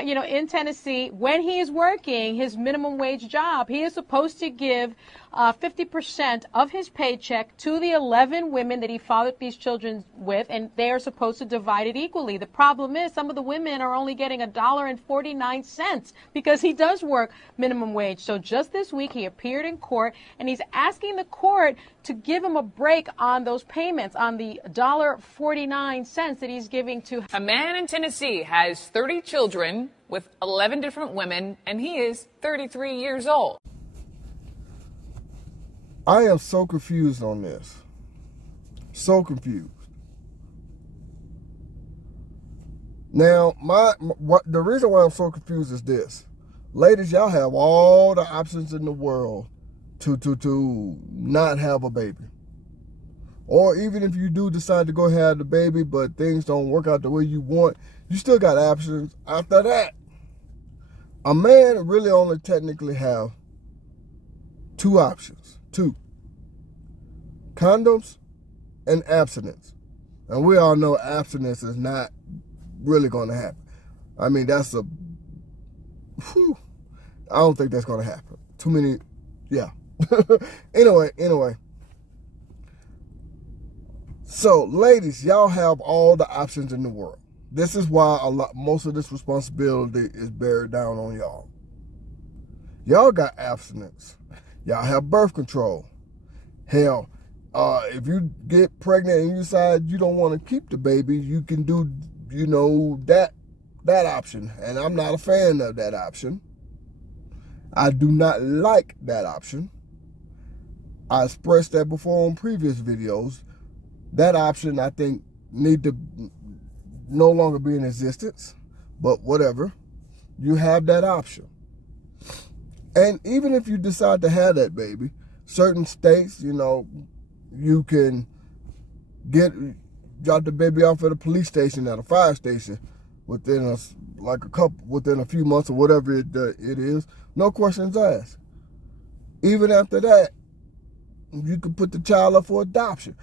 in Tennessee, when he is working his minimum wage job, he is supposed to give 50% of his paycheck to the 11 women that he fathered these children with, and they are supposed to divide it equally. The problem is some of the women are only getting $1.49 because he does work minimum wage. So just this week, he appeared in court, and he's asking the court to give him a break on those payments, on the $1.49 that he's giving to. A man in Tennessee has 30 children with 11 different women, and he is 33 years old. I am so confused on this. So confused. Now, the reason why I'm so confused is this. Ladies, y'all have all the options in the world to not have a baby. Or even if you do decide to go have the baby, but things don't work out the way you want, you still got options after that. A man really only technically have two options. Two. Condoms and abstinence. And we all know abstinence is not really going to happen. I mean, I don't think that's going to happen. Too many, yeah. Anyway. So, ladies, y'all have all the options in the world. This is why most of this responsibility is buried down on y'all. Y'all got abstinence. Y'all have birth control. Hell, if you get pregnant and you decide you don't want to keep the baby, you can do, that option. And I'm not a fan of that option. I do not like that option. I expressed that before on previous videos. That option, I think, need to no longer be in existence. But whatever. You have that option. And even if you decide to have that baby, certain states, you can drop the baby off at a police station, at a fire station, within a few months or whatever it is. No questions asked. Even after that, you can put the child up for adoption.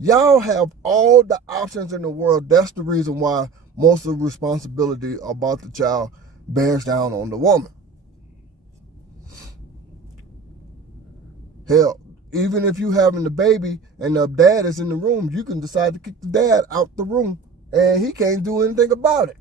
Y'all have all the options in the world. That's the reason why most of the responsibility about the child bears down on the woman. Hell, even if you having the baby and the dad is in the room, you can decide to kick the dad out the room and he can't do anything about it.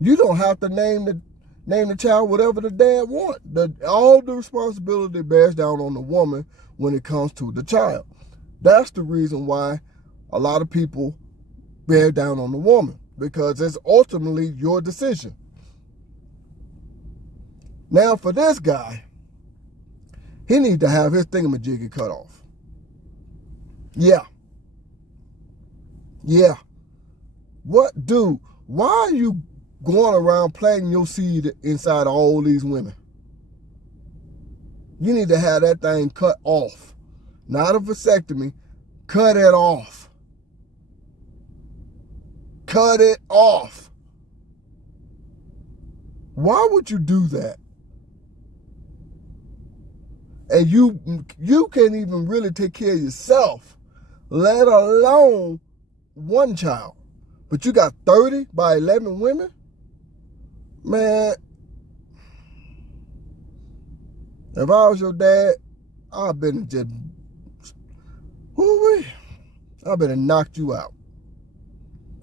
You don't have to name the child whatever the dad wants. All the responsibility bears down on the woman when it comes to the child. That's the reason why a lot of people bear down on the woman, because it's ultimately your decision. Now, for this guy, he needs to have his thingamajiggy cut off. Yeah. What, dude? Why are you going around planting your seed inside of all these women? You need to have that thing cut off. Not a vasectomy. Cut it off. Cut it off. Why would you do that? And you can't even really take care of yourself, let alone one child. But you got 30 by 11 women? Man, if I was your dad, I've been just, I've been knocked you out.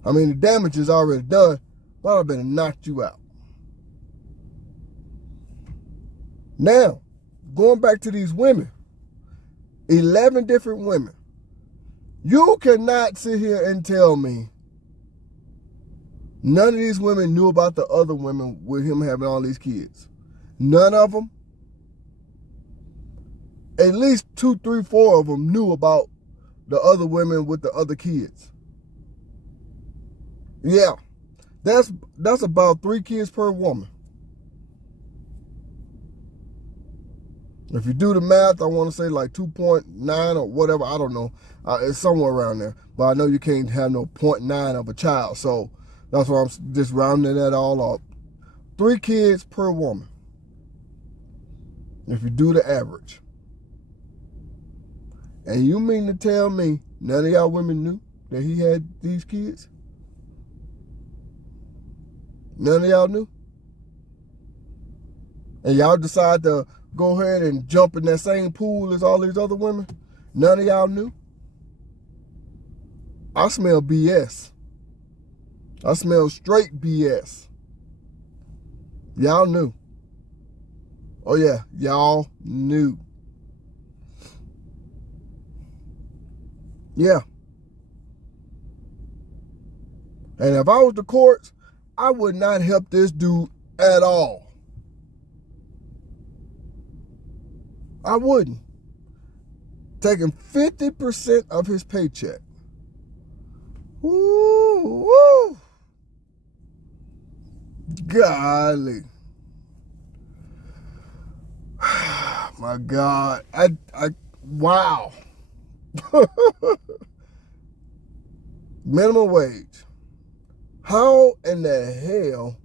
I mean, the damage is already done, but I've been knocked you out. Now, going back to these women, 11 different women. You cannot sit here and tell me none of these women knew about the other women with him having all these kids. None of them. At least 2, 3, 4 of them knew about the other women with the other kids. Yeah, that's about 3 kids per woman. If you do the math, I want to say like 2.9 or whatever. I don't know. It's somewhere around there. But I know you can't have no 0.9 of a child. So that's why I'm just rounding that all up. 3 kids per woman. If you do the average. And you mean to tell me none of y'all women knew that he had these kids? None of y'all knew? And y'all decide to go ahead and jump in that same pool as all these other women? None of y'all knew? I smell BS. I smell straight BS. Y'all knew. Oh yeah, y'all knew. Yeah. And if I was the courts, I would not help this dude at all. I wouldn't. Taking 50% of his paycheck. Woo, woo. Golly. My God. Wow. Minimum wage. How in the hell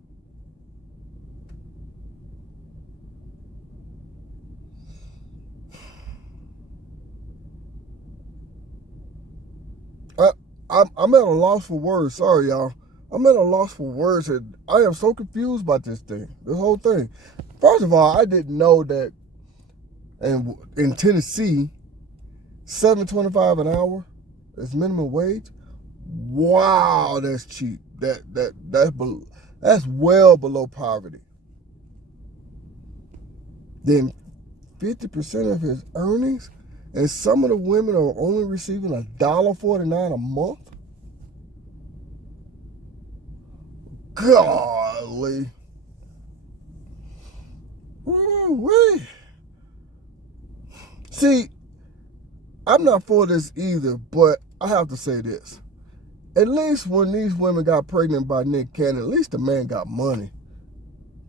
I'm at a loss for words. Sorry, y'all. I'm at a loss for words. And I am so confused about this thing. This whole thing. First of all, I didn't know that in Tennessee, $7.25 an hour is minimum wage. Wow, that's cheap. That's well below poverty. Then 50% of his earnings, and some of the women are only receiving $1.49 a month. Golly. Woo-wee. See, I'm not for this either, but I have to say this. At least when these women got pregnant by Nick Cannon, at least the man got money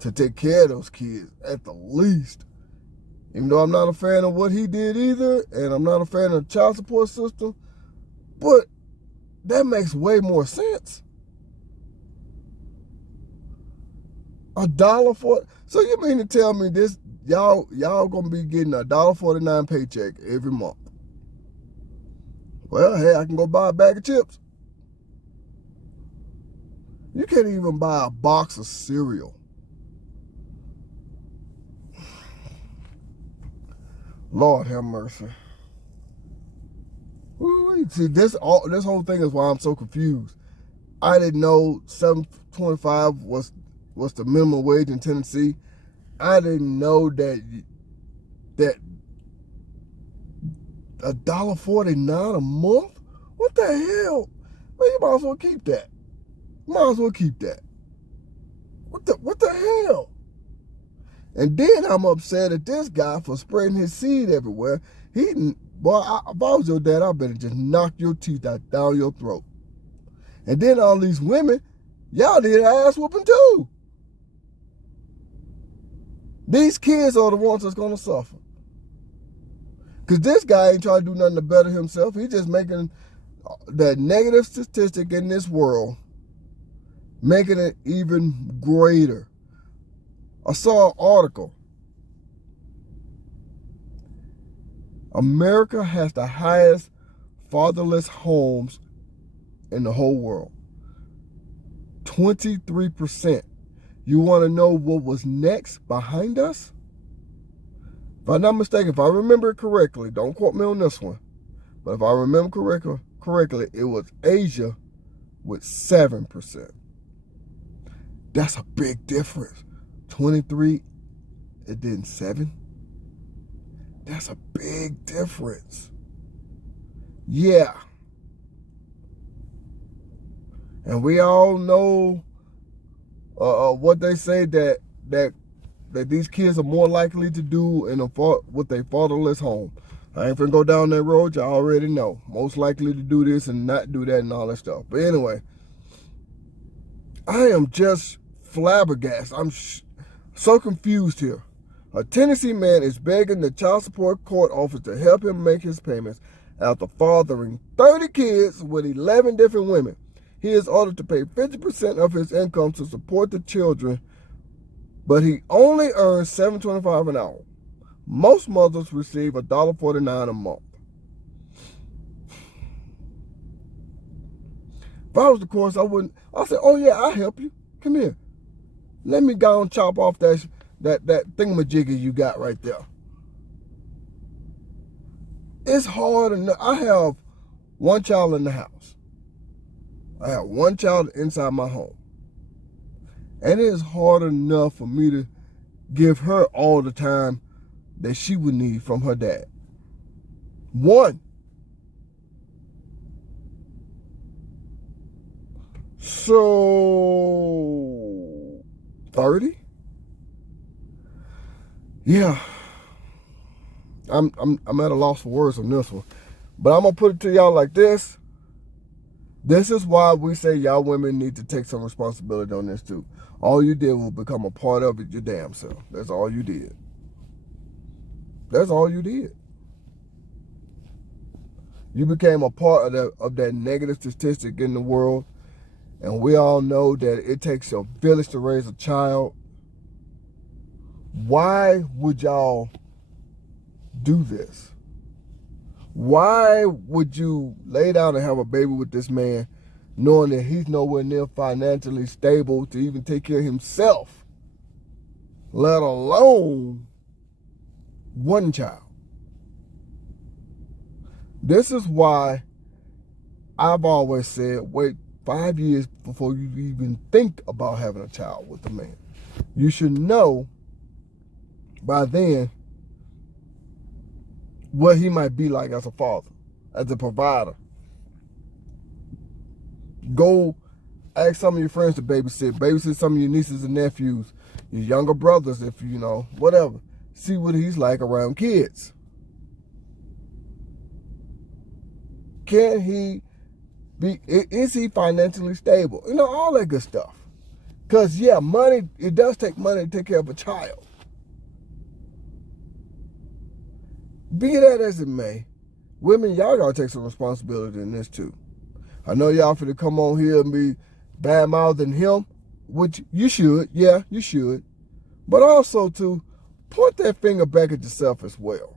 to take care of those kids, at the least. Even though I'm not a fan of what he did either, and I'm not a fan of the child support system, but that makes way more sense. $1.40. So you mean to tell me this y'all gonna be getting $1.49 paycheck every month? Well, hey, I can go buy a bag of chips. You can't even buy a box of cereal. Lord have mercy. See, this whole thing is why I'm so confused. I didn't know $7.25 was the minimum wage in Tennessee. I didn't know that $1.49 a month? What the hell? Man, you might as well keep that. Might as well keep that. What the hell? And then I'm upset at this guy for spreading his seed everywhere. If I was your dad, I better just knock your teeth out down your throat. And then all these women, y'all need an ass whooping too. These kids are the ones that's gonna suffer. Because this guy ain't trying to do nothing to better himself. He's just making that negative statistic in this world, making it even greater. I saw an article. America has the highest fatherless homes in the whole world. 23%. You want to know what was next behind us? If I'm not mistaken, if I remember it correctly, don't quote me on this one, but if I remember correctly, it was Asia with 7%. That's a big difference. 23, and then 7. That's a big difference. Yeah. And we all know what they say that these kids are more likely to do with a fatherless home. I ain't finna go down that road. Y'all already know. Most likely to do this and not do that and all that stuff. But anyway, I am just flabbergasted. I'm so confused here. A Tennessee man is begging the child support court office to help him make his payments after fathering 30 kids with 11 different women. He is ordered to pay 50% of his income to support the children, but he only earns $7.25 an hour. Most mothers receive $1.49 a month. If I was the course, I wouldn't. I said, oh yeah, I'll help you. Come here. let me go and chop off that thingamajiggy you got right there. It's hard enough. I have one child in the house. I have one child inside my home. And it is hard enough for me to give her all the time that she would need from her dad. One. So 30? Yeah. I'm at a loss for words on this one. But I'm gonna put it to y'all like this. This is why we say y'all women need to take some responsibility on this too. All you did was become a part of it your damn self. That's all you did. That's all you did. You became a part of that negative statistic in the world. And we all know that it takes a village to raise a child. Why would y'all do this? Why would you lay down and have a baby with this man knowing that he's nowhere near financially stable to even take care of himself, let alone one child? This is why I've always said, wait 5 years before you even think about having a child with a man. You should know by then what he might be like as a father, as a provider. Go ask some of your friends to babysit some of your nieces and nephews, your younger brothers, if you know, whatever. See what he's like around kids. Can he be, is he financially stable? You know, all that good stuff. Because, yeah, money, it does take money to take care of a child. Be that as it may, women, y'all gotta take some responsibility in this too. I know y'all finna come on here and be bad-mouthing him, which you should, yeah, you should. But also to point that finger back at yourself as well.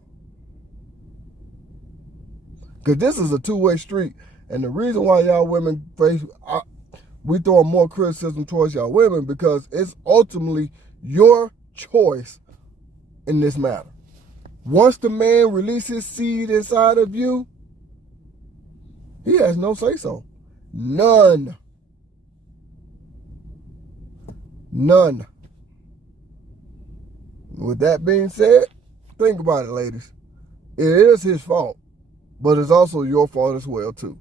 Because this is a two-way street. And the reason why y'all women we throw more criticism towards y'all women, because it's ultimately your choice in this matter. Once the man releases seed inside of you, he has no say-so. None. None. With that being said, think about it, ladies. It is his fault, but it's also your fault as well, too.